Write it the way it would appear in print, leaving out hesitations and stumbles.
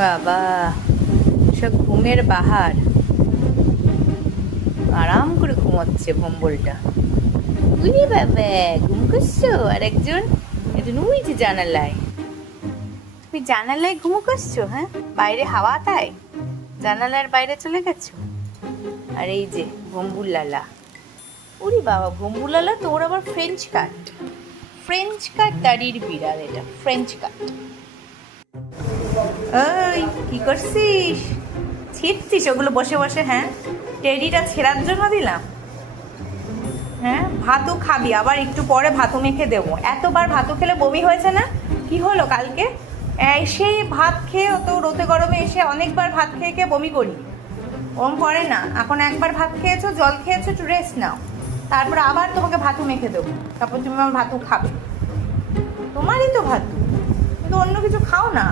বাবা, সব ঘুমের বাহার। আরাম করে ঘুমাচ্ছে ভম্বলটা। উনি বাবা, ঘুম করছো? আর একজন ওই যে জানালায়। তুমি জানালায় ঘুমো করছো? হ্যাঁ, বাইরে হাওয়া তাই জানালার বাইরে চলে গেছো। আর এই যে ভম্বুলালা। উরি বাবা, ভম্বুলালা তোর আবার ফ্রেঞ্চ কাট। ফ্রেঞ্চ কাট দাড়ির বিড়াল এটা, ফ্রেঞ্চ কাট। ওই কি করছিস? ছিঁড়ছিস ওগুলো বসে বসে? হ্যাঁ, টেডিটা ছেঁড়ার জন্য দিলাম। হ্যাঁ, ভাতও খাবি, আবার একটু পরে ভাতও মেখে দেবো। এতবার ভাতও খেলে বমি হয়েছে না? কি হলো কালকে? এসে ভাত খেয়ে তো রোদে গরমে এসে অনেকবার ভাত খেয়ে খেয়ে বমি করি। ওরম করে না। এখন একবার ভাত খেয়েছো, জল খেয়েছো, একটু রেস্ট নাও, তারপরে আবার তোমাকে ভাতও মেখে দেবো, তারপর তুমি আমার ভাতও খাবে। তোমারই তো ভাতু, কিন্তু অন্য কিছু খাও না।